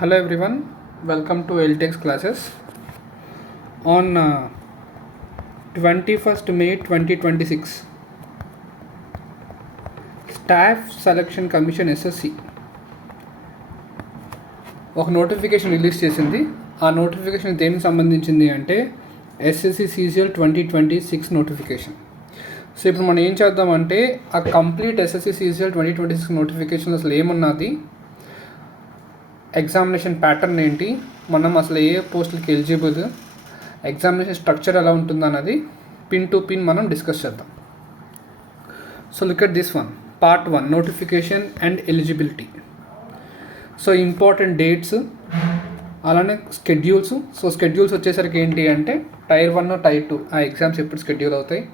Hello everyone, welcome to LTEX classes. On 21st May 2026, Staff Selection Commission SSC ఒక notification release చేసింది. ఆ notification దేనికి సంబంధించింది అంటే ఎస్ఎస్సి సీజీఎల్ 2026 నోటిఫికేషన్. సో ఇప్పుడు మనం ఏం చేద్దామంటే ఆ కంప్లీట్ ఎస్ఎస్సి సీజీఎల్ 2026 నోటిఫికేషన్ అసలు ఏమున్నది, ఎగ్జామినేషన్ ప్యాటర్న్ ఏంటి, మనం అసలు ఏ పోస్టులకి ఎలిజిబుల్, ఎగ్జామినేషన్ స్ట్రక్చర్ ఎలా ఉంటుంది అన్నది పిన్ టు పిన్ మనం డిస్కస్ చేద్దాం. So look at this one, part 1 notification and eligibility. So important dates, అలానే స్కెడ్యూల్స్. సో స్కెడ్యూల్స్ వచ్చేసరికి ఏంటి అంటే టైర్ 1 టైర్ 2 ఆ ఎగ్జామ్స్ ఎప్పుడు స్కెడ్యూల్ అవుతాయి,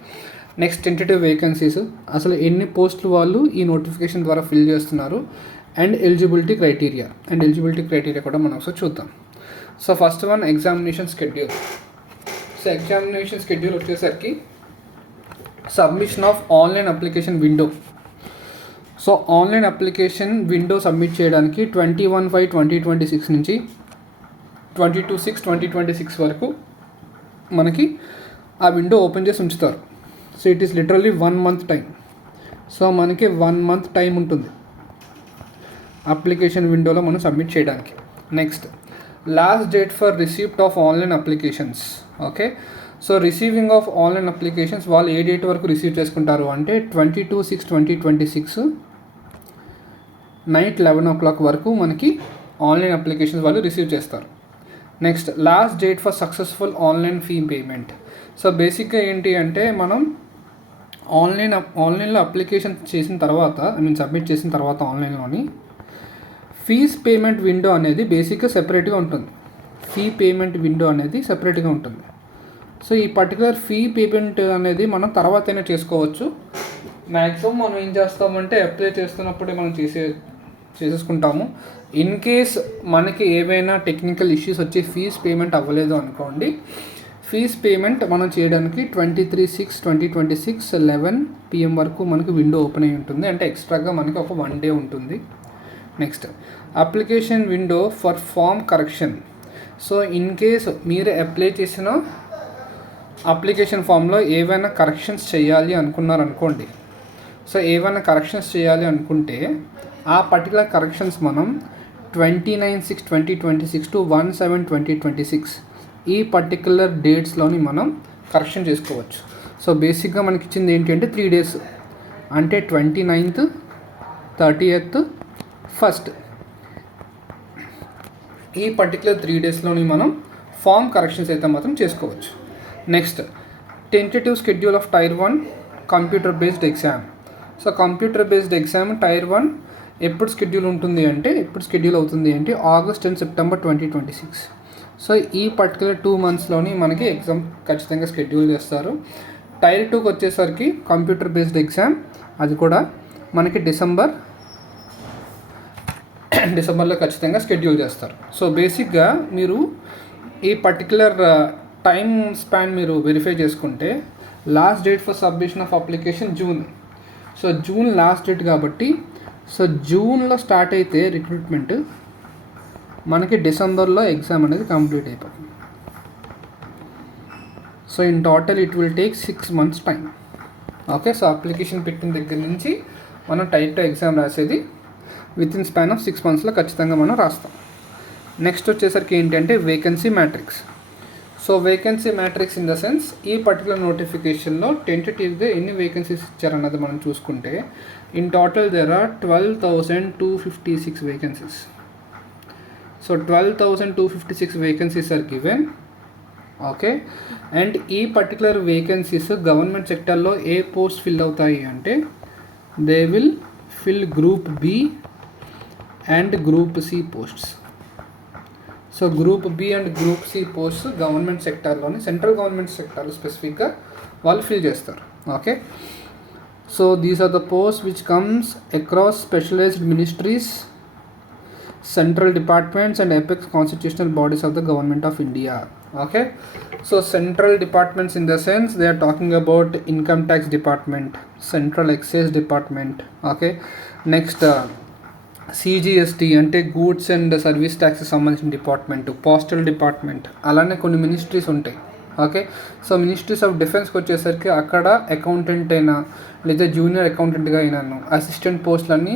నెక్స్ట్ టెంటేటివ్ వేకెన్సీస్, అసలు ఎన్ని పోస్టులు వాళ్ళు ఈ నోటిఫికేషన్ ద్వారా ఫిల్ చేస్తున్నారు, అండ్ ఎలిజిబిలిటీ క్రైటీరియా కూడా మనం ఒకసారి చూద్దాం. So first one examination schedule. So examination schedule వచ్చేసరికి submission of online application window. So online application window submit చేయడానికి 21/5/2026 నుంచి 22/6/2026 వరకు మనకి ఆ విండో ఓపెన్ చేసి ఉంచుతారు. So it is literally 1 month time. So మనకి 1 month టైం ఉంటుంది అప్లికేషన్ విండోలో మనం సబ్మిట్ చేయడానికి. Next last date for receipt of online applications. Okay, so receiving of online applications వాళ్ళు ఏ డేట్ వరకు రిసీవ్ చేసుకుంటారు అంటే 22/6/2026 నైట్ 11 o'clock వరకు మనకి ఆన్లైన్ అప్లికేషన్స్ వాళ్ళు రిసీవ్ చేస్తారు. Next last date for successful online fee payment. So బేసిక్గా ఏంటి అంటే మనం ఆన్లైన్లో అప్లికేషన్ చేసిన తర్వాత, సబ్మిట్ చేసిన తర్వాత ఆన్లైన్లోని ఫీజ్ పేమెంట్ విండో అనేది బేసిక్గా సెపరేట్గా ఉంటుంది. సో ఈ పర్టికులర్ ఫీ పేమెంట్ అనేది మనం తర్వాతైనా చేసుకోవచ్చు. మ్యాక్సిమం మనం ఏం చేస్తామంటే అప్లై చేస్తున్నప్పుడే మనం చేసేసుకుంటాము. ఇన్ కేస్ మనకి ఏవైనా టెక్నికల్ ఇష్యూస్ వచ్చి ఫీజ్ పేమెంట్ అవ్వలేదు అనుకోండి, ఫీజ్ పేమెంట్ మనం చేయడానికి 23/6/2026 11 PM వరకు మనకి విండో ఓపెన్ అయి ఉంటుంది. అంటే ఎక్స్ట్రాగా మనకి ఒక 1 day ఉంటుంది. Next application window for form correction. So in case మీరు అప్లై చేసిన అప్లికేషన్ ఫామ్లో ఏవైనా కరెక్షన్స్ చేయాలి అనుకున్నారనుకోండి, సో ఏవైనా కరెక్షన్స్ చేయాలి అనుకుంటే ఆ పర్టికులర్ కరెక్షన్స్ మనం 29/6/2026 to 1/7/2026 ఈ పర్టికులర్ డేట్స్లోని మనం కరెక్షన్ చేసుకోవచ్చు. సో బేసిక్గా మనకి ఇచ్చింది ఏంటి అంటే 3 days, అంటే 29th, 30th, 1st ఈ పర్టికులర్ 3 daysలోని మనం ఫామ్ కరెక్షన్స్ అయితే మాత్రం చేసుకోవచ్చు. Next tentative schedule of tier 1 computer based exam. So computer based exam tier 1 ఎప్పుడు స్కెడ్యూల్ అవుతుంది అంటే August and September 2026. సో ఈ పర్టికులర్ 2 monthsలోని మనకి ఎగ్జామ్ ఖచ్చితంగా షెడ్యూల్ చేస్తారు. టైర్ 2కి వచ్చేసరికి కంప్యూటర్ బేస్డ్ ఎగ్జామ్, అది కూడా మనకి డిసెంబర్లో ఖచ్చితంగా షెడ్యూల్ చేస్తారు. సో బేసిక్గా మీరు ఈ పర్టికులర్ టైం స్పాన్ మీరు వెరిఫై చేసుకుంటే last date for submission of application June. So June last date కాబట్టి, సో జూన్లో స్టార్ట్ అయితే రిక్రూట్మెంట్ మనకి డిసెంబర్లో ఎగ్జామ్ అనేది కంప్లీట్ అయిపోతుంది. So in total it will take 6 months time. Okay, so application పెట్టిన దగ్గర నుంచి మనం టైర్ 2 ఎగ్జామ్ రాసేది విత్ ఇన్ స్పాన్ ఆఫ్ 6 monthsలో ఖచ్చితంగా మనం రాస్తాం. నెక్స్ట్ వచ్చేసరికి ఏంటంటే vacancy matrix. So vacancy matrix in the sense ఈ పర్టికులర్ నోటిఫికేషన్లో టెంటేటివ్గా ఎన్ని వేకెన్సీస్ ఇచ్చారన్నది మనం చూసుకుంటే in total there are 12,256 vacancies. So 12,256 vacancies are given. Okay, and ఈ పర్టికులర్ వేకెన్సీస్ గవర్నమెంట్ సెక్టర్లో ఏ పోస్ట్ ఫిల్ అవుతాయి అంటే they will fill group B and group C posts. So group B and group C posts government సెక్టార్లోని, central government సెక్టార్లో స్పెసిఫిక్గా వాళ్ళు fill చేస్తారు. Okay, so these are the post which comes across specialised ministries, central departments and apex constitutional bodies of the government of India. Okay, so central departments in the sense they are talking about income tax department, central excise department. Okay, next CGST అంటే goods and service ట్యాక్స్కి సంబంధించిన department, postal department, అలానే కొన్ని ministries ఉంటాయి. Okay, so ministries of డిఫెన్స్కి వచ్చేసరికి అక్కడ accountant అయినా లేదా junior అకౌంటెంట్గా అయినాను అసిస్టెంట్ పోస్టులన్నీ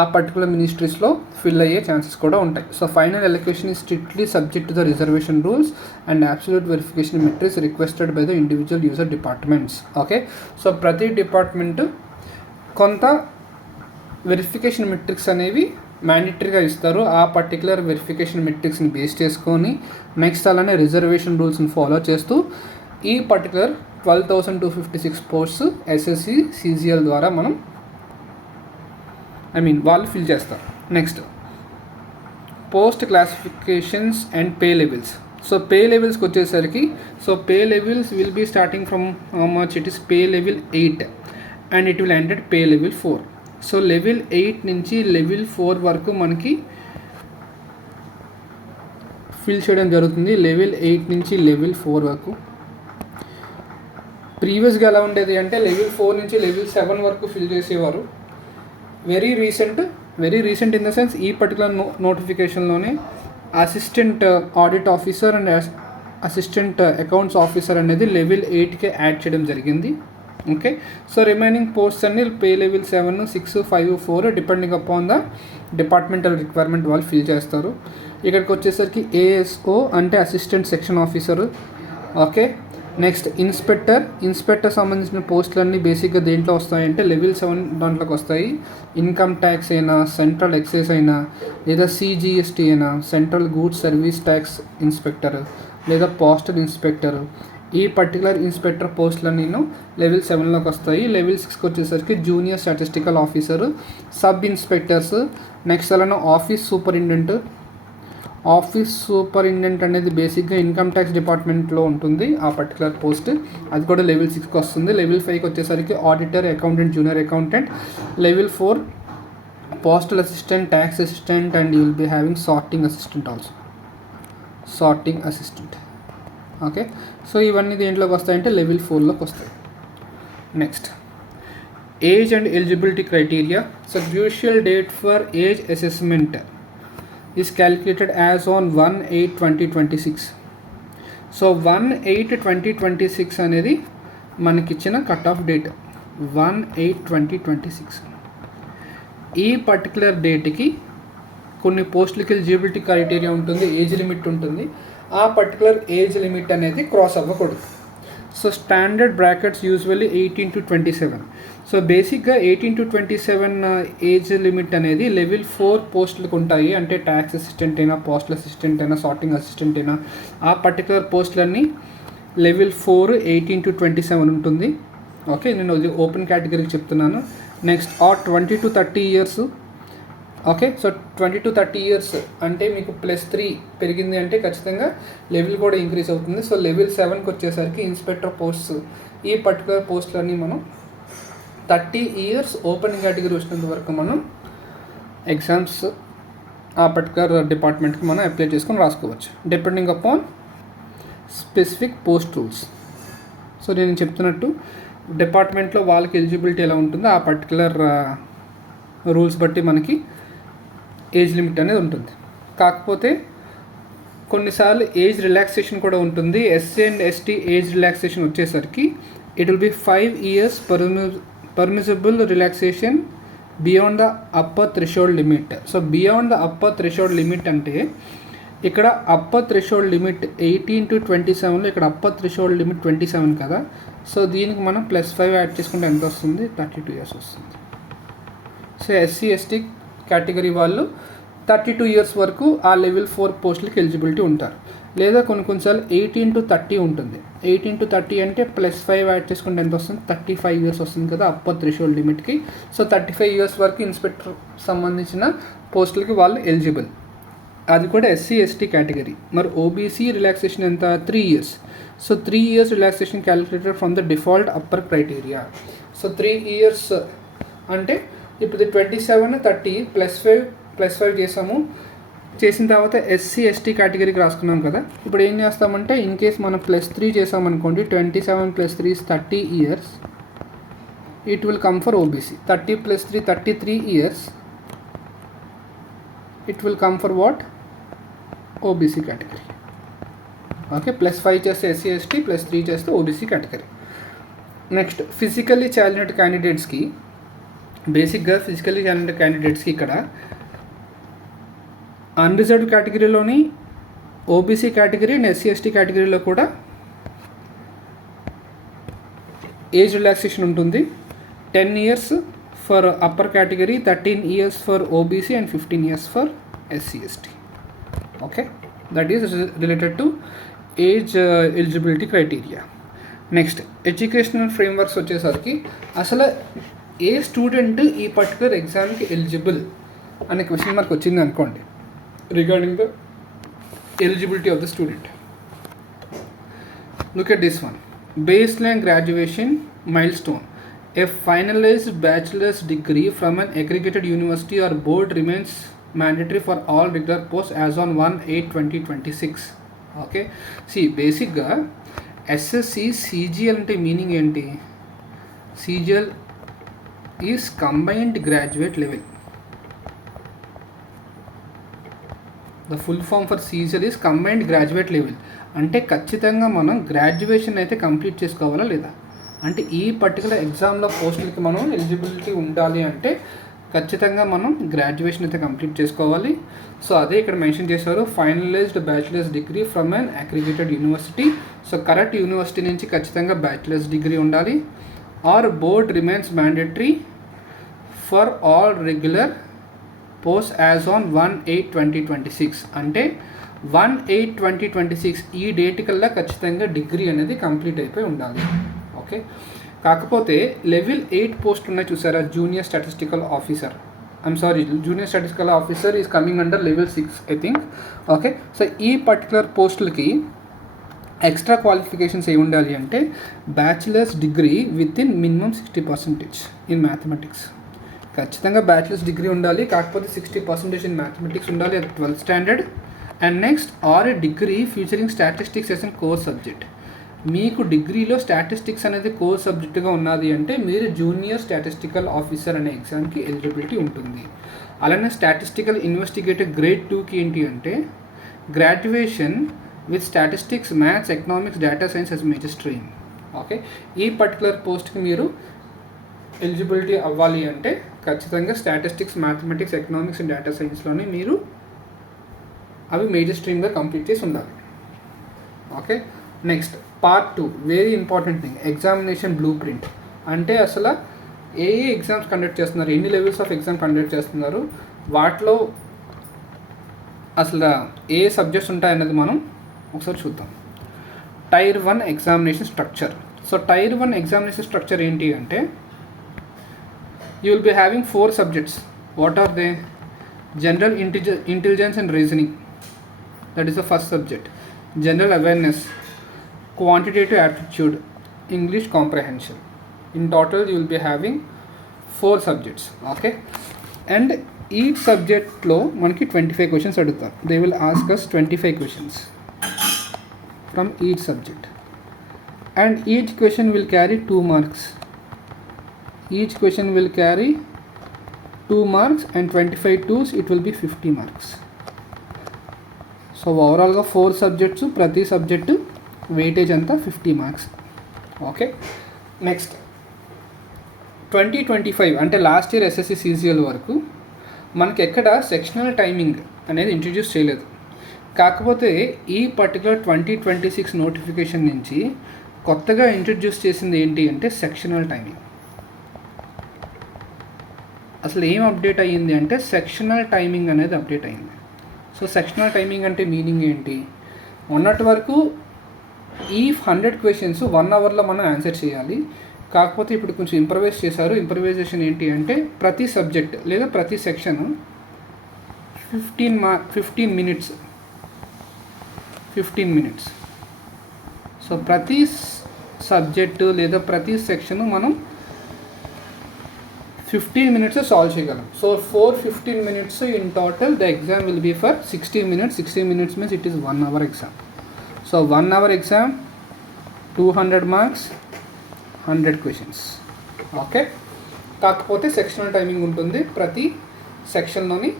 ఆ పర్టికులర్ మినిస్ట్రీస్లో ఫిల్ అయ్యే ఛాన్సెస్ కూడా ఉంటాయి. So final allocation is strictly subject to the reservation rules and absolute verification metrics requested by the individual user departments. Okay, so ప్రతి డిపార్ట్మెంట్ కొంత వెరిఫికేషన్ మెట్రిక్స్ అనేవి మ్యాండేటరీగా ఇస్తారు. ఆ పర్టికులర్ వెరిఫికేషన్ మెట్రిక్స్ని బేస్ చేసుకొని నెక్స్ట్ అలానే రిజర్వేషన్ రూల్స్ని ఫాలో చేస్తూ ఈ పర్టికులర్ 12,256 పోస్ట్స్ ఎస్ఎస్సి సిజిఎల్ ద్వారా వాళ్ళు ఫిల్ చేస్తారు. Next post classifications and pay levels. So pay లెవెల్స్కి వచ్చేసరికి pay levels will be starting from how much it is pay level 8 and it will end at pay level 4. So level 8 నుంచి level 4 వరకు మనకి fill చేయడం జరుగుతుంది. Level 8 నుంచి level 4 వరకు. ప్రీవియస్గా ఎలా ఉండేది అంటే లెవెల్ 4 నుంచి లెవెల్ 7 వరకు ఫిల్ చేసేవారు. Very recent in the sense ఈ పర్టికులర్ నోటిఫికేషన్లోనే assistant audit officer and assistant accounts officer అనేది లెవెల్ 8కే యాడ్ చేయడం జరిగింది. ఓకే, సో రిమైనింగ్ పోస్ట్స్ అన్ని pay level 7, 6, 5, 4 depending upon the departmental requirement వాళ్ళు ఫిల్ చేస్తారు. ఇక్కడికి వచ్చేసరికి ఏఎస్ఓ అంటే assistant section officer. Okay, next inspector సంబంధించిన పోస్టులన్నీ బేసిక్గా దేంట్లో వస్తాయంటే లెవెల్ 7 దాంట్లోకి వస్తాయి. ఇన్కమ్ ట్యాక్స్ అయినా, సెంట్రల్ ఎక్సైజ్ అయినా, లేదా సిజిఎస్టీ అయినా, central goods service tax inspector లేదా పోస్టల్ ఇన్స్పెక్టర్, ఈ పర్టికులర్ ఇన్స్పెక్టర్ పోస్టులన్నీ లెవెల్ 7లోకి వస్తాయి. లెవెల్ 6కి వచ్చేసరికి junior statistical officer, sub inspectors, next అలానే ఆఫీస్ సూపరింటెండెంట్ అనేది బేసిక్గా ఇన్కమ్ ట్యాక్స్ డిపార్ట్మెంట్లో ఉంటుంది ఆ పర్టికులర్ పోస్ట్, అది కూడా లెవెల్ 6కి వస్తుంది. లెవెల్ 5కి వచ్చేసరికి auditor, accountant, junior accountant. Level 4 postal assistant, tax assistant and you will be having sorting assistant. Okay, so ఇవన్నీ దేంట్లోకి వస్తాయంటే లెవెల్ 4లోకి వస్తాయి. Next age and eligibility criteria. So crucial date for age assessment is calculated as on 1/8/2026. So 1/8/2026 అనేది మనకిచ్చిన cut off date 1/8/2026. ఈ particular డేట్కి కొన్ని పోస్టులకి ఎలిజిబిలిటీ క్రైటీరియా ఉంటుంది, ఏజ్ లిమిట్ ఉంటుంది. ఆ పర్టికులర్ ఏజ్ లిమిట్ అనేది క్రాస్ అవ్వకూడదు. So standard brackets usually 18 to 27. So బేసిక్గా 18 to 27 ఏజ్ లిమిట్ అనేది లెవెల్ 4 పోస్టులకు ఉంటాయి. అంటే ట్యాక్స్ అసిస్టెంట్ అయినా, పోస్టల్ అసిస్టెంట్ అయినా, సార్టింగ్ అసిస్టెంట్ అయినా, ఆ పర్టికులర్ పోస్టులన్నీ లెవెల్ 4 18 to 27 ఉంటుంది. ఓకే, నేను అది ఓపెన్ కేటగిరీకి చెప్తున్నాను. Next 20 to 30 years. Okay, so 20 to 30 years అంటే మీకు +3 పెరిగింది అంటే ఖచ్చితంగా లెవెల్ కూడా ఇంక్రీజ్ అవుతుంది. సో లెవెల్ 7కి వచ్చేసరికి ఇన్స్పెక్టర్ పోస్ట్స్, ఈ పర్టికులర్ పోస్టులన్నీ మనం 30 ఇయర్స్ ఓపెన్ కేటగిరీ వచ్చినంత వరకు మనం ఎగ్జామ్స్ ఆ పర్టికులర్ డిపార్ట్మెంట్కి మనం అప్లై చేసుకొని రాసుకోవచ్చు depending upon specific post rules. So నేను చెప్తున్నట్టు డిపార్ట్మెంట్లో వాళ్ళకి ఎలిజిబిలిటీ ఎలా ఉంటుందో ఆ పర్టికులర్ రూల్స్ బట్టి మనకి ఏజ్ లిమిట్ అనేది ఉంటుంది. కాకపోతే కొన్నిసార్లు ఏజ్ రిలాక్సేషన్ కూడా ఉంటుంది. SC and ST age relaxation వచ్చేసరికి it will be 5 years permissible relaxation beyond the upper threshold limit. So beyond the upper threshold limit అంటే ఇక్కడ అప్పర్ థ్రెషోల్డ్ లిమిట్ 18 to 27లో ఇక్కడ అప్పర్ థ్రెషోల్డ్ లిమిట్ 27 కదా. So దీనికి మనం +5 యాడ్ చేసుకుంటే ఎంత వస్తుంది? 32 years వస్తుంది. సో ఎస్సీ ఎస్టీ కేటగిరీ వాళ్ళు 32 years వరకు ఆ లెవెల్ 4 పోస్టులకి ఎలిజిబిలిటీ ఉంటారు. లేదా కొన్నిసార్లు 18 to 30 ఉంటుంది. 18 to 30 అంటే +5 యాడ్ చేసుకుంటే ఎంత వస్తుంది? 35 years వస్తుంది కదా అప్పర్ థ్రెషోల్డ్ లిమిట్కి. సో 35 years వరకు ఇన్స్పెక్టర్ సంబంధించిన పోస్టులకి వాళ్ళు ఎలిజిబుల్. అది కూడా ఎస్సీ ఎస్టీ కేటగిరీ. మరి ఓబీసీ రిలాక్సేషన్ ఎంత? 3 years. So 3 years relaxation calculated from the default upper criteria. So 3 years అంటే ఇప్పుడు 27, 30 +5 చేసాము. చేసిన తర్వాత ఎస్సీ ఎస్టీ కేటగిరీకి రాసుకున్నాం కదా. ఇప్పుడు ఏం చేస్తామంటే ఇన్ కేస్ మనం +3 చేసామనుకోండి, 27 + 3 is 30 years. It will come for OBC. 30 + 3 33 years. it will come for what? OBC category. Okay, +5 చేస్తే SC ST, +3 చేస్తే OBC category. Next physically challenged క్యాండిడేట్స్కి, బేసిక్గా ఫిజికల్లీ ఛాలెంజ్డ్ క్యాండిడేట్స్కి ఇక్కడ అన్రిజర్వ్డ్ కేటగిరీలోని OBC category and SC ST కేటగిరీలో కూడా age relaxation ఉంటుంది. 10 years for upper category, 13 years for OBC and 15 years for SC ST. Okay, that is related to age eligibility criteria. Next educational frameworks వచ్చేసరికి అసలు ఏ student ఈ particular ఎగ్జామ్కి eligible అనే question mark వచ్చింది అనుకోండి regarding the eligibility of the student. Look at this one. Baseline graduation milestone. A finalized bachelor's degree from an accredited university or board remains mandatory for all regular posts as on 1/8/2026. Okay, see basic ga SSC CGL ante meaning enti? CGL is combined graduate level. The full form for CGL is combined graduate level. అంటే ఖచ్చితంగా మనం graduation అయితే complete చేసుకోవాలా లేదా? అంటే ఈ particular ఎగ్జామ్లో పోస్టులకి మనం ఎలిజిబిలిటీ ఉండాలి అంటే ఖచ్చితంగా మనం గ్రాడ్యుయేషన్ అయితే కంప్లీట్ చేసుకోవాలి. సో అదే ఇక్కడ మెన్షన్ చేశారు, finalized bachelor's degree from an accredited university. So correct university నుంచి ఖచ్చితంగా బ్యాచిలర్స్ డిగ్రీ ఉండాలి. Or board remains mandatory for all regular post as on 1/8/2026. అంటే 1/8/2026 ఈ డేట్ కల్లా ఖచ్చితంగా డిగ్రీ అనేది కంప్లీట్ అయిపోయి ఉండాలి. ఓకే, కాకపోతే లెవెల్ 8 పోస్ట్ ఉన్నాయి చూసారా, junior statistical officer. Junior statistical officer is coming under level 6 I think. Okay, so ఈ పర్టికులర్ పోస్టులకి ఎక్స్ట్రా క్వాలిఫికేషన్స్ ఏమి ఉండాలి అంటే bachelors degree with in minimum 60% in mathematics. ఖచ్చితంగా బ్యాచిలర్స్ డిగ్రీ ఉండాలి, కాకపోతే 60% ఇన్ మ్యాథమెటిక్స్ ఉండాలి అది 12th standard. And next or a degree featuring statistics as an core subject. మీకు డిగ్రీలో స్టాటిస్టిక్స్ అనేది కోర్ సబ్జెక్టుగా ఉన్నది అంటే మీరు జూనియర్ స్టాటిస్టికల్ ఆఫీసర్ అనే ఎగ్జామ్కి ఎలిజిబిలిటీ ఉంటుంది. అలానే స్టాటిస్టికల్ ఇన్వెస్టిగేటర్ గ్రేడ్ 2కి ఏంటి అంటే graduation with statistics, maths, economics, data science as major stream. Okay, ఈ పర్టికులర్ పోస్ట్కి మీరు ఎలిజిబిలిటీ అవ్వాలి అంటే ఖచ్చితంగా statistics, mathematics, economics and data సైన్స్లోనే మీరు అవి మేజర్ స్ట్రీమ్గా కంప్లీట్ చేసి ఉండాలి. Okay, next part 2 very important thing, examination blueprint. అంటే అసలు ఏ ఎగ్జామ్స్ కండక్ట్ చేస్తున్నారు, ఎన్ని లెవెల్స్ ఆఫ్ ఎగ్జామ్ కండక్ట్ చేస్తున్నారు, వాటిలో అసలు ఏ సబ్జెక్ట్స్ ఉంటాయన్నది మనం ఒకసారి చూద్దాం. Tier 1 examination structure. So tier 1 examination structure ఏంటి అంటే you will be having 4 subjects. What are they? General intelligence and reasoning, that is the first subject. General awareness, quantitative aptitude, English comprehension. In total you will be having 4 subjects. Okay, and each subject lo manaki 25 questions aduguతారు. They will ask us 25 questions from each subject, and each question will carry 2 marks. Each question will carry 2 marks and 25 twos, it will be 50 marks. So ఓవరాల్గా 4 subjects, ప్రతి subject weightage అంతా 50 marks. Okay, next 2025 అంటే last year SSC CGL వరకు మనకి ఎక్కడ sectional timing అనేది introduce చేయలేదు. కాకపోతే ఈ పర్టికులర్ 2026 నోటిఫికేషన్ నుంచి కొత్తగా ఇంట్రడ్యూస్ చేసింది ఏంటి అంటే సెక్షనల్ టైమింగ్. అసలు ఏం అప్డేట్ అయ్యింది అంటే సెక్షనల్ టైమింగ్ అనేది అప్డేట్ అయ్యింది. సో సెక్షనల్ టైమింగ్ అంటే మీనింగ్ ఏంటి? మొన్నటి వరకు ఈ 100 questions 1 hourలో మనం ఆన్సర్ చేయాలి. కాకపోతే ఇప్పుడు కొంచెం ఇంప్రవైజ్ చేశారు. ఇంప్రవైజేషన్ ఏంటి అంటే ప్రతి సబ్జెక్ట్ లేదా ప్రతి సెక్షన్ 15 minutes. సో ప్రతి సబ్జెక్టు లేదా ప్రతి సెక్షన్ మనం 15 minutes సాల్వ్ చేయగలం. So 15 minutes in total the exam will be for 60 minutes. 60 minutes means it is 1 hour exam. So 1 hour exam, 200 marks, 100 questions. Okay, కాకపోతే సెక్షనల్ టైమింగ్ ఉంటుంది. ప్రతి సెక్షన్లోని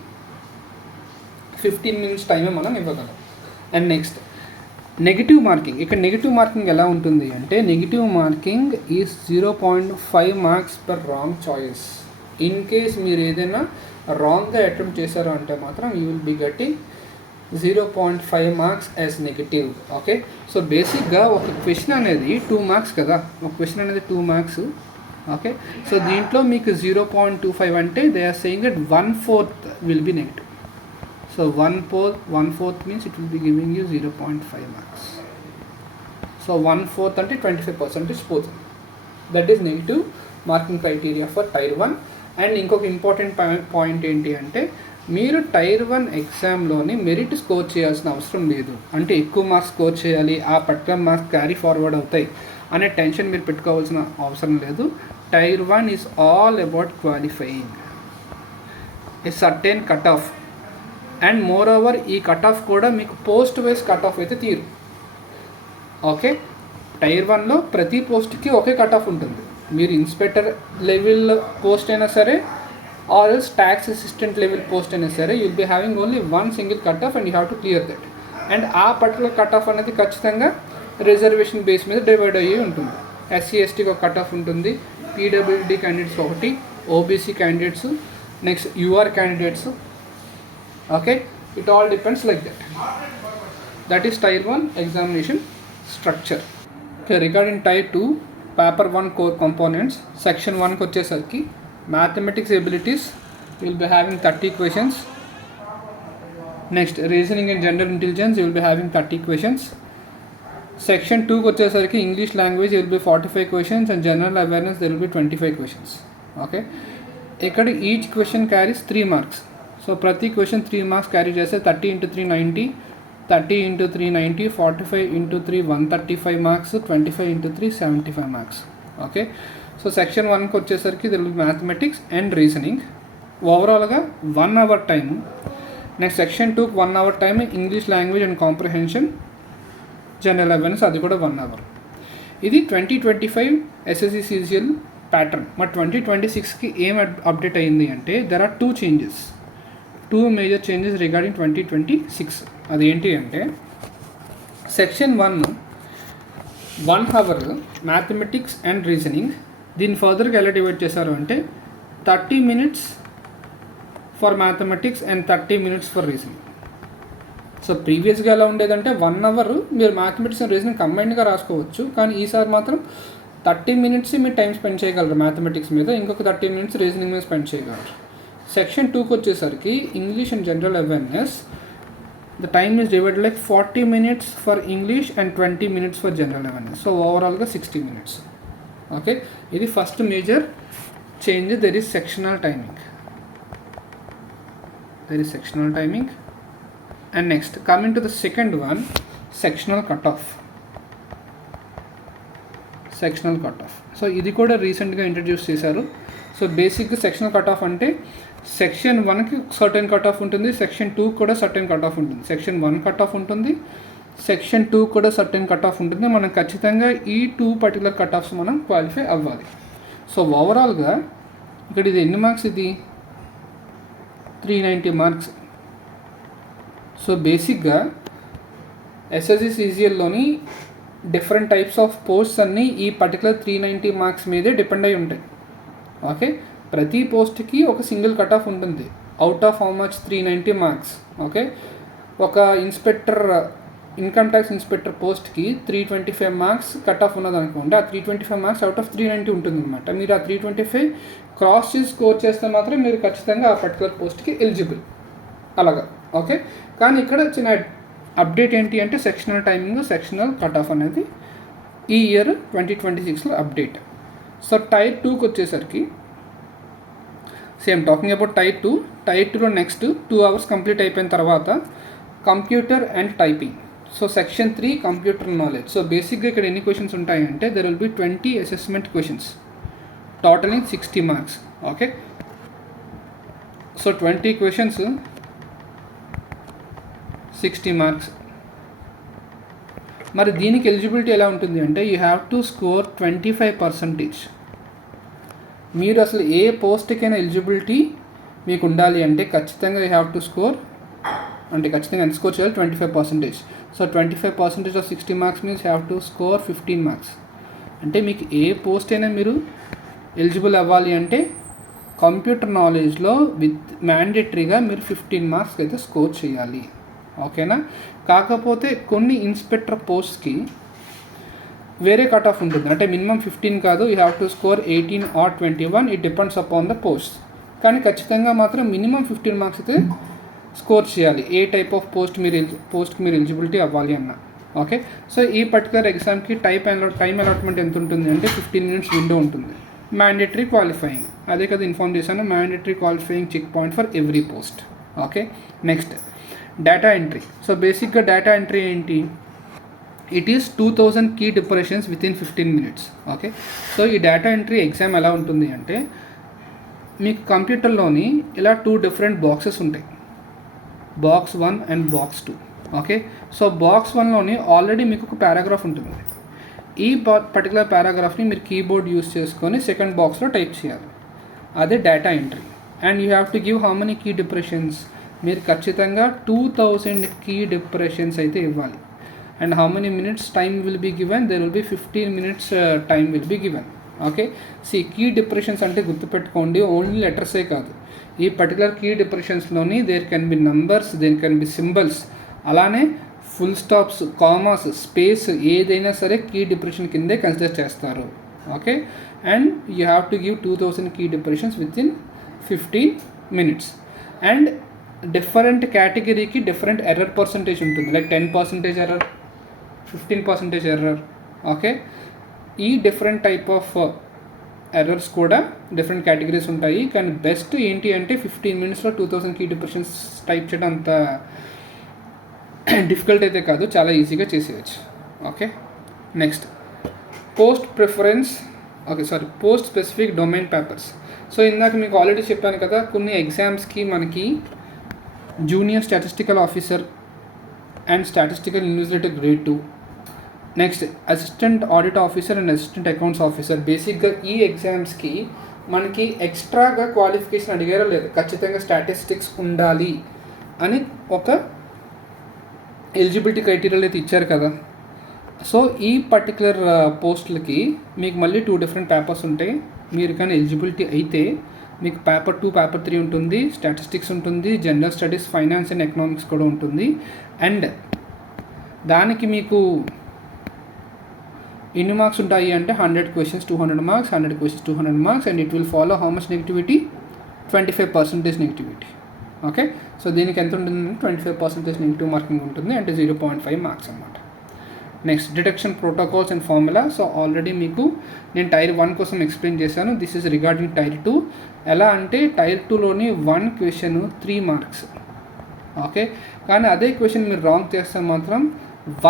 15 minutes టైమే మనం ఇవ్వగలం. And next negative marking. ఇక్కడ negative marking ఎలా ఉంటుంది అంటే negative marking is 0.5 marks per wrong choice. In case మీరు ఏదైనా రాంగ్గా అటెంప్ట్ చేశారు అంటే మాత్రం you will be getting 0.5 marks as negative. Okay, so బేసిక్గా ఒక క్వశ్చన్ అనేది 2 మార్క్స్ కదా, ఒక క్వశ్చన్ అనేది 2 మార్క్స్. ఓకే, సో దీంట్లో మీకు 0.25 అంటే they are saying that 1/4 will be negative. So 1/4 means it will be giving you 0.5 marks. So 1/4 అంటే 25% పోతుంది. That is negative marking criteria for tier 1. And ఇంకొక ఇంపార్టెంట్ పాయింట్ ఏంటి అంటే మీరు టైర్ 1 ఎగ్జామ్లోని మెరిట్ స్కోర్ చేయాల్సిన అవసరం లేదు. అంటే ఎక్కువ మార్క్స్ స్కోర్ చేయాలి, ఆ పర్టికులర్ మార్క్స్ క్యారీ ఫార్వర్డ్ అవుతాయి అనే టెన్షన్ మీరు పెట్టుకోవాల్సిన అవసరం లేదు. Tier 1 is all about qualifying a certain cut off. And moreover ఈ కట్ ఆఫ్ కూడా మీకు పోస్ట్ వైజ్ కట్ ఆఫ్ అయితే తీరు. ఓకే, టైర్ 1లో ప్రతి పోస్ట్కి ఒకే కట్ ఆఫ్ ఉంటుంది. మీరు ఇన్స్పెక్టర్ లెవెల్ పోస్ట్ అయినా సరే or else tax assistant level post అయినా సరే you will be having only one single cut off and you have to clear that. అండ్ ఆ పర్టికులర్ కట్ ఆఫ్ అనేది ఖచ్చితంగా రిజర్వేషన్ బేస్ మీద డివైడ్ అయ్యి ఉంటుంది. ఎస్సీ ఎస్టీకి ఒక కట్ ఆఫ్ ఉంటుంది, పీడబ్ల్యూడీ క్యాండిడేట్స్ ఒకటి, OBC candidates, next you're candidates. Okay, it all depends like that. That is Tier 1 examination structure. Okay, regarding Tier 2 Paper 1 core components, Section 1 వచ్చేసరికి mathematics abilities you will be having 30 questions. Next, reasoning and general intelligence you will be having 30 questions. Section 2 వచ్చేసరికి English language you will be 45 questions and general awareness there will be 25 questions. Okay, ఇక్కడ each question carries 3 marks. So ప్రతి question 3 marks carry చేస్తే 30 × 3 90, 30 × 3 90, 45 × 3 135 marks, 25 × 3 75 marks. Okay, so section 1కి వచ్చేసరికి ఇది mathematics and reasoning ఓవరాల్గా 1 hour time. Next section 2కి 1 hour time, English language and comprehension, general awareness అది కూడా 1 అవర్. ఇది 2025 SSC CGL ప్యాటర్న్. మరి 2026కి ఏం అప్డేట్ అయ్యింది అంటే there are 2 changes, 2 major changes regarding 2026. అదేంటి అంటే section 1 hour mathematics and reasoning, దీన్ని ఫర్దర్గా ఎలా డివైడ్ చేశారు అంటే 30 minutes for mathematics and 30 minutes for reasoning. So ప్రీవియస్గా ఎలా ఉండేదంటే 1 అవర్ మీరు మ్యాథమెటిక్స్ అండ్ రీజనింగ్ కంబైన్డ్గా రాసుకోవచ్చు, కానీ ఈసారి మాత్రం 30 minutes మీరు టైం స్పెండ్ చేయగలరు మ్యాథమెటిక్స్ మీద, ఇంకొక 30 minutes రీజనింగ్ మీద స్పెండ్ చేయగలరు. సెక్షన్ 2కి వచ్చేసరికి English and general awareness the time is divided like 40 minutes for English and 20 minutes for general awareness. So ఓవరాల్గా 60 minutes. ఓకే, ఇది first major change. There is sectional timing. And next coming to the second one, sectional cut off. So ఇది కూడా రీసెంట్గా introduce చేశారు. So బేసిక్గా sectional cut off అంటే section 1కి certain cut of ఉంటుంది, సెక్షన్ 2 కూడా సర్టెన్ కట్ ఆఫ్ ఉంటుంది. సెక్షన్ 1 కట్ ఆఫ్ ఉంటుంది, సెక్షన్ 2 కూడా సర్టెన్ కట్ ఆఫ్ ఉంటుంది. మనం ఖచ్చితంగా ఈ 2 పర్టికులర్ కట్ ఆఫ్స్ మనం క్వాలిఫై అవ్వాలి. సో ఓవరాల్గా ఇక్కడ ఇది ఎన్ని మార్క్స్, ఇది 390 మార్క్స్. సో బేసిక్గా SSC CGLలోని డిఫరెంట్ టైప్స్ ఆఫ్ పోస్ట్స్ అన్నీ ఈ పర్టికులర్ 390 మార్క్స్ మీదే డిపెండ్ అయి ఉంటాయి. ఓకే, ప్రతి పోస్ట్కి ఒక సింగిల్ కట్ ఆఫ్ ఉంటుంది out of how much 390 marks. Okay, ఒక ఇన్కమ్ ట్యాక్స్ ఇన్స్పెక్టర్ పోస్ట్కి 325 మార్క్స్ కట్ ఆఫ్ ఉన్నదనుకోండి, ఆ 325 మార్క్స్ అవుట్ ఆఫ్ 390 ఉంటుంది అనమాట. మీరు ఆ 325 క్రాస్ చేసి స్కోర్ చేస్తే మాత్రం మీరు ఖచ్చితంగా ఆ పర్టికులర్ పోస్ట్కి ఎలిజిబుల్ అలాగా. ఓకే, కానీ ఇక్కడ చిన్న అప్డేట్ ఏంటి అంటే sectional timing, sectional cut off అనేది ఈ ఇయర్ 2026లో అప్డేట్. సో టైర్ 2కి వచ్చేసరికి సేమ్ టాకింగ్ అబౌట్ టైర్ 2లో నెక్స్ట్ 2 hours కంప్లీట్ అయిపోయిన తర్వాత computer and typing. So section 3 computer knowledge. So బేసిక్గా ఇక్కడ ఎన్ని క్వశ్చన్స్ ఉంటాయంటే there will be 20 assessment questions totalling 60 marks. Okay, so 20 questions 60 marks. మరి దీనికి ఎలిజిబిలిటీ ఎలా ఉంటుంది అంటే యూ హ్యావ్ టు స్కోర్ 25%. మీరు అసలు ఏ పోస్ట్కైనా ఎలిజిబిలిటీ మీకు ఉండాలి అంటే ఖచ్చితంగా యూ హ్యావ్ టు స్కోర్ అంటే ఖచ్చితంగా ఎంత స్కోర్ చేయాలి 25%. So 25% of 60 marks means have to score 15 marks. అంటే మీకు ఏ పోస్ట్ అయినా మీరు ఎలిజిబుల్ అవ్వాలి అంటే కంప్యూటర్ నాలెడ్జ్లో విత్ మ్యాండేటరీగా మీరు 15 మార్క్స్ అయితే స్కోర్ చేయాలి. ఓకేనా? కాకపోతే కొన్ని ఇన్స్పెక్టర్ పోస్ట్కి వేరే కట్ ఆఫ్ ఉంటుంది. అంటే మినిమం 15 కాదు, you have to score 18 or 21, it depends upon the post. కానీ ఖచ్చితంగా మాత్రం మినిమం 15 మార్క్స్ అయితే స్కోర్ చేయాలి ఏ టైప్ ఆఫ్ పోస్ట్కి మీరు ఎలిజిబిలిటీ అవ్వాలి అన్న. ఓకే, సో ఈ పర్టికులర్ ఎగ్జామ్కి టైం అలాట్మెంట్ ఎంత ఉంటుంది అంటే 15 minutes విండో ఉంటుంది. మ్యాండేటరీ క్వాలిఫైయింగ్ అదే కదా ఇన్ఫార్మ్ చేశాను, mandatory qualifying checkpoint for every post. Okay, next data entry. So బేసిక్గా డేటా ఎంట్రీ ఏంటి? It is 2000 key depressions with in 15 minutes. Okay, so ఈ డేటా ఎంట్రీ ఎగ్జామ్ ఎలా ఉంటుంది అంటే మీకు కంప్యూటర్లోని ఇలా 2 different బాక్సెస్ ఉంటాయి, box 1 and box 2. Okay, so box 1లోని ఆల్రెడీ మీకు ఒక పారాగ్రాఫ్ ఉంటుంది. ఈ పర్టికులర్ పారాగ్రాఫ్ని మీరు కీబోర్డ్ యూస్ చేసుకొని సెకండ్ బాక్స్లో టైప్ చేయాలి. అదే data entry. And you have to give how many key depressions? మీరు ఖచ్చితంగా 2000 కీ డిపరేషన్స్ అయితే ఇవ్వాలి. And how many minutes time will be given? There will be 15 minutes time will be given. Okay, key depressions అంటే గుర్తుపెట్టుకోండి, only లెటర్సే కాదు. ఈ పర్టికులర్ కీ డిపరేషన్స్లోని there can B numbers, there can be symbols, అలానే ఫుల్ స్టాప్స్, కామాస్, స్పేస్ ఏదైనా సరే కీ డిపరేషన్ కిందే కన్సిడర్ చేస్తారు. Okay, and you have to give 2000 key depressions with in 15 minutes. And different కేటగిరీకి డిఫరెంట్ ఎర్రర్ పర్సంటేజ్ ఉంటుంది. Like 10% error, 15% error. Okay, ఈ different type of errors కూడా different categories ఉంటాయి. కానీ బెస్ట్ ఏంటి అంటే 15 minutesలో 2000 కీ డిపరేషన్స్ టైప్ చేయడం అంత డిఫికల్ట్ అయితే కాదు, చాలా ఈజీగా చేసేయచ్చు. Okay, next post preference. Okay, sorry, post specific domain papers. So ఇందాక మీకు ఆల్రెడీ చెప్పాను కదా, కొన్ని ఎగ్జామ్స్కి మనకి junior statistical officer and statistical invigilator grade 2, next assistant audit officer and assistant accounts officer. బేసిక్గా ఈ ఎగ్జామ్స్కి మనకి ఎక్స్ట్రాగా క్వాలిఫికేషన్ అడిగారో లేదు, ఖచ్చితంగా స్టాటిస్టిక్స్ ఉండాలి అని ఒక ఎలిజిబిలిటీ క్రైటీరియాలు అయితే ఇచ్చారు కదా. సో ఈ పర్టికులర్ పోస్టులకి మీకు మళ్ళీ 2 different పేపర్స్ ఉంటాయి. మీరు కానీ ఎలిజిబిలిటీ అయితే మీకు పేపర్ 2, పేపర్ 3 ఉంటుంది, స్టాటిస్టిక్స్ ఉంటుంది, general studies, finance and economics కూడా ఉంటుంది. అండ్ దానికి మీకు ఎన్ని మార్క్స్ ఉంటాయి అంటే 100 questions 200 marks, 100 questions 200 marks, and it will follow how much negativity? 25% negativity. Okay, so దీనికి ఎంత ఉంటుంది? 25% నెగిటివ్ మార్కింగ్ ఉంటుంది, అంటే 0.5 marks అన్నమాట. Next detection protocols and formula. So already మీకు నేను టైర్ 1 కోసం ఎక్స్ప్లెయిన్ చేశాను. This is regarding tier 2. ఎలా అంటే టైర్ 2లోని 1 question 3 marks. ఓకే, కానీ అదే క్వశ్చన్ మీరు రాంగ్ చేస్తే మాత్రం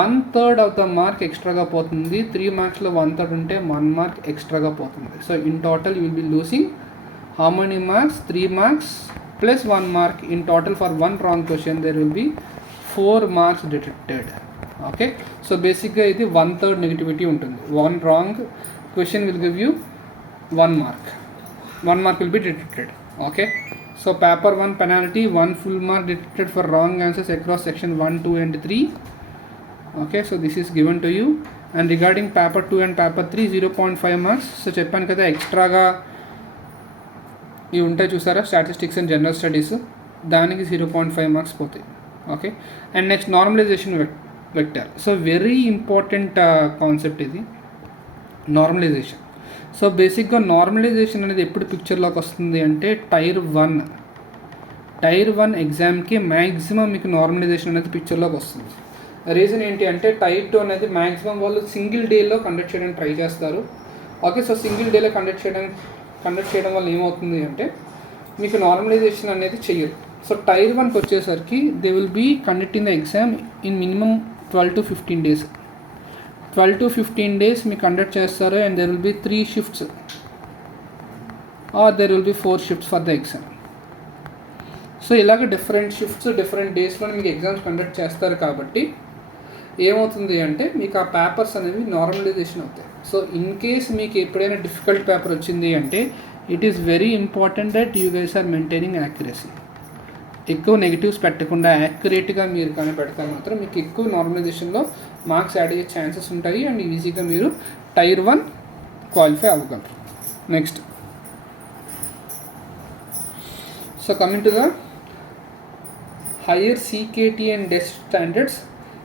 1/3 ఆఫ్ ద మార్క్ ఎక్స్ట్రాగా పోతుంది. 3 marksలో 1/3 ఉంటే 1 mark ఎక్స్ట్రాగా పోతుంది. So in total you will B losing how many marks? 3 marks plus 1 mark. In total for 1 wrong question there will be 4 marks detected. Okay, so basically ఇది 1/3 negativity ఉంటుంది. 1 wrong question will give you 1 mark. 1 mark will be detected. Okay, so paper 1 penalty, 1 full mark detected for wrong answers across section 1, 2 and 3. Okay, so this is given to you. And regarding paper 2 and paper 3 0.5 marks. So చెప్పాను కదా ఎక్స్ట్రాగా ఇవి ఉంటాయి చూసారా, statistics and general studies, దానికి 0.5 marks పోతాయి. Okay, and next normalization vector. So very important concept ఇది, normalization. So బేసిక్గా నార్మలైజేషన్ అనేది ఎప్పుడు పిక్చర్లోకి వస్తుంది అంటే టైర్ 1 ఎగ్జామ్కి మ్యాక్సిమం మీకు నార్మలైజేషన్ అనేది పిక్చర్లోకి వస్తుంది. రీజన్ ఏంటి అంటే టైర్ 2 అనేది మ్యాక్సిమం వాళ్ళు సింగిల్ డేలో కండక్ట్ చేయడానికి ట్రై చేస్తారు. ఓకే, సో సింగిల్ డేలో కండక్ట్ చేయడం వల్ల ఏమవుతుంది అంటే మీకు నార్మలైజేషన్ అనేది చెయ్యరు. సో టైర్ 1కి వచ్చేసరికి they will be conducting the exam in minimum 12 to 15 days. 12 to 15 days మీకు కండక్ట్ చేస్తారు. And there will be 3 shifts or there will be 4 shifts for the exam. So ఇలాగ డిఫరెంట్ షిఫ్ట్స్ డిఫరెంట్ డేస్లో మీకు exams conduct చేస్తారు. కాబట్టి ఏమవుతుంది అంటే మీకు ఆ పేపర్స్ అనేవి నార్మలైజేషన్ అవుతాయి. సో ఇన్ కేస్ మీకు ఎప్పుడైనా డిఫికల్ట్ పేపర్ వచ్చింది అంటే it is very important that you guys are maintaining accuracy. ఎక్కువ నెగిటివ్స్ పెట్టకుండా యాక్యురేట్గా మీరు కానీ పెడితే మాత్రం మీకు ఎక్కువ నార్మలైజేషన్లో మార్క్స్ యాడ్ అయ్యే ఛాన్సెస్ ఉంటాయి అండ్ ఈజీగా మీరు టైర్ 1 క్వాలిఫై అవ్వగలరు. Next, so coming to the higher CKT and DEST standards.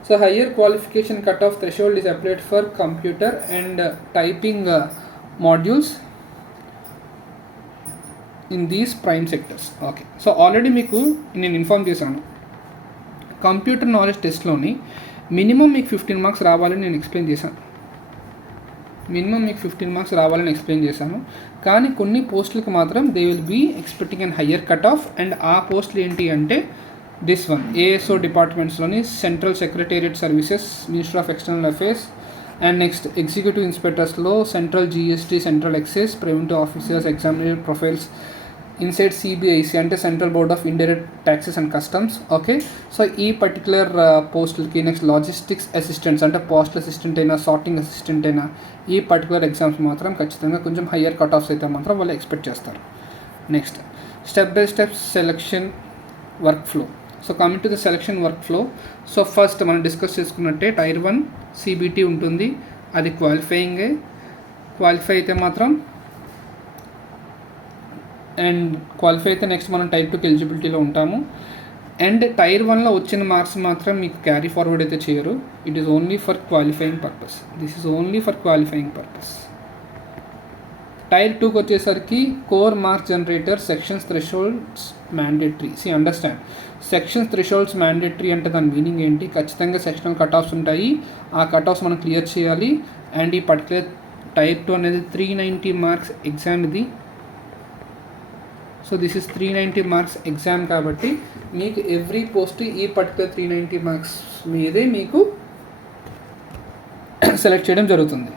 So higher qualification cutoff threshold is applied for computer and typing modules in these prime sectors. Okay, so already మీకు నేను inform చేశాను, computer knowledge టెస్ట్లోని minimum మీకు 15 marks రావాలని నేను explain చేశాను. కానీ కొన్ని పోస్టులకు మాత్రం they will be expecting and higher cut off. And ఆ పోస్టులు ఏంటి అంటే దిస్ వన్, ASO డిపార్ట్మెంట్స్లోని central secretariat services, ministry of external affairs, and next executive ఇన్స్పెక్టర్స్లో central GST, central excise, preventive officers, examinator profiles, inside CBIC అంటే central board of indirect taxes and customs. Okay, so ఈ particular పోస్టులకి next logistics assistants అంటే postal assistant అయినా, sorting assistant అయినా, ఈ particular exams మాత్రం ఖచ్చితంగా కొంచెం హయ్యర్ కట్ ఆఫ్స్ అయితే మాత్రం వాళ్ళు ఎక్స్పెక్ట్ చేస్తారు. Next, step by step selection work flow. So coming to the selection work flow, so first మనం డిస్కస్ చేసుకున్నట్టే టైర్ 1 CBT ఉంటుంది, అది క్వాలిఫై అయితే మాత్రం అండ్ క్వాలిఫై అయితే నెక్స్ట్ మనం టైర్ 2కి ఎలిజిబిలిటీలో ఉంటాము. అండ్ టైర్ 1లో వచ్చిన మార్క్స్ మాత్రం మీకు క్యారీ ఫార్వర్డ్ అయితే చేయరు. It is only for qualifying purpose. Tier 2కి వచ్చేసరికి core marks generator, sections thresholds mandatory. Understand, sections thresholds mandatory అంటే దాని మీనింగ్ ఏంటి? ఖచ్చితంగా సెక్షనల్ కట్ ఆఫ్స్ ఉంటాయి, ఆ కట్ ఆఫ్స్ మనం క్లియర్ చేయాలి. అండ్ ఈ పర్టికులర్ టైర్ 2 అనేది 390 మార్క్స్ ఎగ్జామ్ ఇది. So this is 390 marks exam కాబట్టి మీకు ఎవ్రీ పోస్ట్ ఈ పర్టికులర్ 390 మార్క్స్ మీదే మీకు సెలెక్ట్ చేయడం జరుగుతుంది.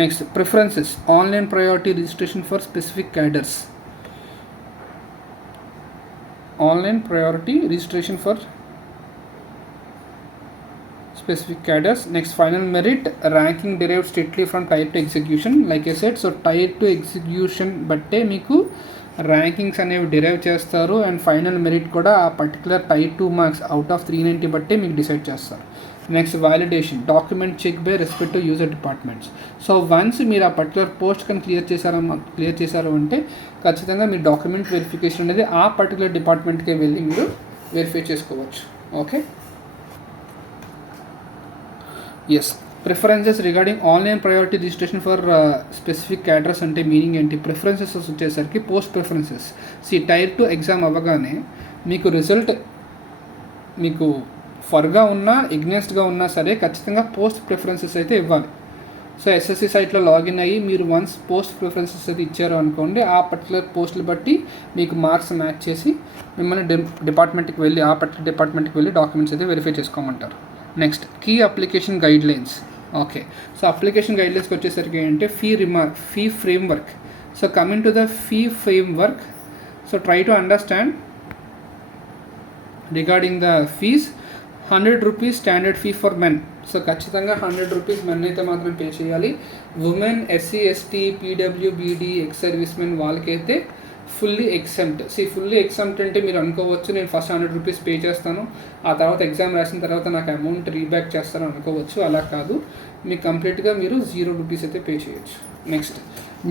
Next, preferences, online priority registration for specific cadres. Next, final merit, ranking derived strictly from Tier 2 execution. Like I said, so Tier 2 execution బట్టే మీకు rankings అనేవి డిరైవ్ చేస్తారు. అండ్ ఫైనల్ మెరిట్ కూడా ఆ particular Tier 2 marks out of 390 బట్టే మీకు decide చేస్తారు. Next, validation, document check by respective user departments. So once మీరు ఆ పర్టికులర్ పోస్ట్ కానీ క్లియర్ చేశారు అంటే ఖచ్చితంగా మీ డాక్యుమెంట్ వెరిఫికేషన్ అనేది ఆ పర్టికులర్ డిపార్ట్మెంట్కే వెళ్ళి మీరు వెరిఫై చేసుకోవచ్చు. Okay, yes. Preferences regarding online priority registration for specific cadres అంటే మీనింగ్ ఏంటి? ప్రిఫరెన్సెస్ వచ్చేసరికి పోస్ట్ ప్రిఫరెన్సెస్. టైర్ 2 ఎగ్జామ్ అవ్వగానే మీకు రిజల్ట్ మీకు ఫర్గా ఉన్నా ఎగ్నెస్ట్గా ఉన్నా సరే ఖచ్చితంగా పోస్ట్ ప్రిఫరెన్సెస్ అయితే ఇవ్వాలి. సో SSC సైట్లో లాగిన్ అయ్యి మీరు వన్స్ పోస్ట్ ప్రిఫరెన్సెస్ అయితే ఇచ్చారు అనుకోండి, ఆ పర్టికులర్ పోస్టులు బట్టి మీకు మార్క్స్ మ్యాచ్ చేసి మిమ్మల్ని డిపార్ట్మెంట్కి వెళ్ళి ఆ పర్టికులర్ డిపార్ట్మెంట్కి వెళ్ళి డాక్యుమెంట్స్ అయితే వెరిఫై చేసుకోమంటారు. Next, key application guidelines. Okay, so application గైడ్లైన్స్కి వచ్చేసరికి ఏంటంటే fee framework. So coming to the fee framework, so try to understand regarding the fees. 100 rupees standard fee for men. So ఖచ్చితంగా 100 rupees men అయితే మాత్రం pay చేయాలి. Women, SC, ST, PWBD, ex servicemen వాళ్ళకైతే fully exempt. Fully exempt అంటే మీరు అనుకోవచ్చు నేను first 100 rupees pay చేస్తాను, ఆ తర్వాత ఎగ్జామ్ రాసిన తర్వాత నాకు అమౌంట్ రీబ్యాక్ చేస్తాను అనుకోవచ్చు. అలా కాదు, మీకు కంప్లీట్గా మీరు 0 రూపీస్ అయితే పే చేయొచ్చు. Next,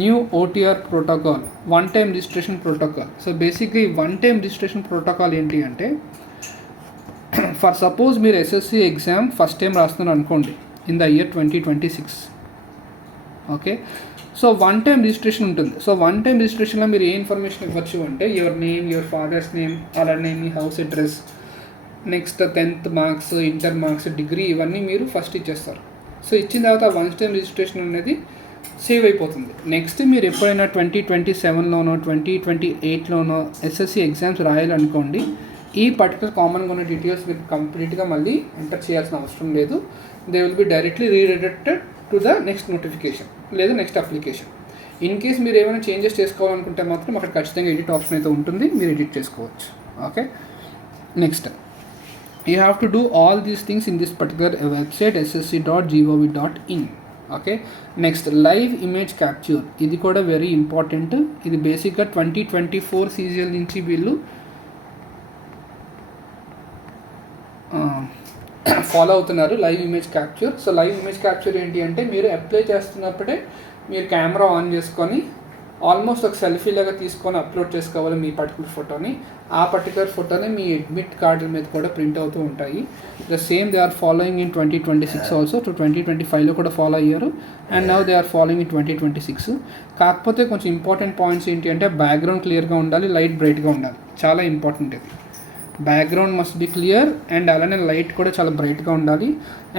new OTR protocol, one time registration protocol. So basically one time registration protocol ఏంటి అంటే, ఫర్ సపోజ్ మీరు SSC ఎగ్జామ్ ఫస్ట్ టైం రాస్తున్నారు అనుకోండి in the year 2026. Okay, so one time registration ఉంటుంది. సో వన్ టైం రిజిస్ట్రేషన్లో మీరు ఏ information ఇవ్వచ్చు అంటే your name, your father's name, అలానే మీ house address, next 10th marks, inter marks, degree, ఇవన్నీ మీరు ఫస్ట్ ఇచ్చేస్తారు. సో ఇచ్చిన తర్వాత వన్ టైం రిజిస్ట్రేషన్ అనేది సేవ్ అయిపోతుంది. నెక్స్ట్ మీరు ఎప్పుడైనా 2027లోనో 2028లోనో SSC ఎగ్జామ్స్ రాయాలనుకోండి, ఈ పర్టికులర్ కామన్గా ఉన్న డీటెయిల్స్ మీకు కంప్లీట్గా మళ్ళీ ఎంటర్ చేయాల్సిన అవసరం లేదు. They will be directly redirected to the next notification లేదా నెక్స్ట్ అప్లికేషన్. ఇన్ కేస్ మీరు ఏమైనా చేంజెస్ చేసుకోవాలనుకుంటే మాత్రం అక్కడ ఖచ్చితంగా ఎడిట్ ఆప్షన్ అయితే ఉంటుంది, మీరు ఎడిట్ చేసుకోవచ్చు. Okay, next, you have to do all these things in this particular website ssc.gov.in. Okay, next, live image capture. ఇది కూడా వెరీ ఇంపార్టెంట్. ఇది బేసిక్గా 2024 సీజన్ నుంచి వీళ్ళు ఫాలో అవుతున్నారు live image capture. So live image capture ఏంటి అంటే మీరు అప్లై చేస్తున్నప్పుడే మీరు కెమెరా ఆన్ చేసుకొని ఆల్మోస్ట్ ఒక సెల్ఫీ లాగా తీసుకొని అప్లోడ్ చేసుకోవాలి మీ పర్టికులర్ ఫోటోని. ఆ పర్టికులర్ ఫోటోని మీ అడ్మిట్ కార్డు మీద కూడా ప్రింట్ అవుతూ ఉంటాయి. The same they are following in 2026 also. 2025లో కూడా ఫాలో అయ్యారు and now they are following in 2026. కాకపోతే కొంచెం ఇంపార్టెంట్ పాయింట్స్ ఏంటి అంటే బ్యాక్గ్రౌండ్ క్లియర్గా ఉండాలి, లైట్ బ్రైట్గా ఉండాలి. చాలా ఇంపార్టెంట్ ఇది. Background must be clear and అలానే లైట్ కూడా చాలా బ్రైట్గా ఉండాలి.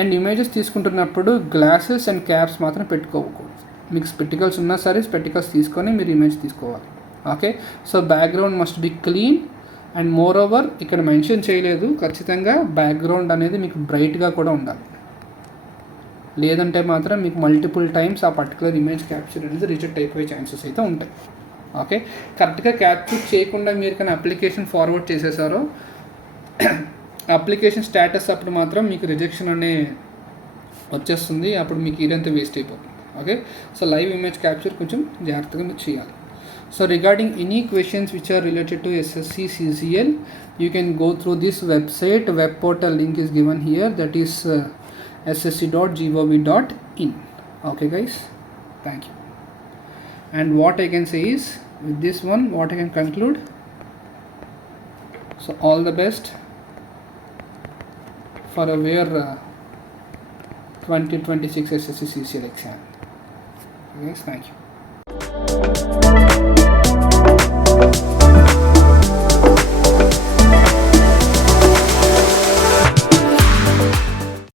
అండ్ ఇమేజెస్ తీసుకుంటున్నప్పుడు గ్లాసెస్ అండ్ క్యాప్స్ మాత్రం పెట్టుకోకూడదు. మీకు స్పెటికల్స్ ఉన్నా సరే స్పెటికల్స్ తీసుకొని మీరు ఇమేజ్ తీసుకోవాలి. Okay, so background must be clean and more over ఇక్కడ మెన్షన్ చేయలేదు, ఖచ్చితంగా బ్యాక్గ్రౌండ్ అనేది మీకు బ్రైట్గా కూడా ఉండాలి. లేదంటే మాత్రం మీకు మల్టిపుల్ టైమ్స్ ఆ పర్టికులర్ ఇమేజ్ క్యాప్చర్ అనేది రిజెక్ట్ అయిపోయే ఛాన్సెస్ అయితే ఉంటాయి. ఓకే, కరెక్ట్గా క్యాప్చర్ చేయకుండా మీరు కానీ అప్లికేషన్ ఫార్వర్డ్ చేసేసారో అప్లికేషన్ స్టేటస్ అప్పుడు మాత్రం మీకు రిజెక్షన్ అనే వచ్చేస్తుంది, అప్పుడు మీకు ఇదంతా వేస్ట్ అయిపోతుంది. Okay, so live image capture కొంచెం జాగ్రత్తగా మీరు చేయాలి. So regarding any questions which are related to SSC CCL, you can go through this website. Web portal link is given here, that is ssc.gov.in. okay guys, thank you. And what I can say is, with this one what I can conclude, so all the best for a year 2026 SSC CCL exam. Yes, thank you.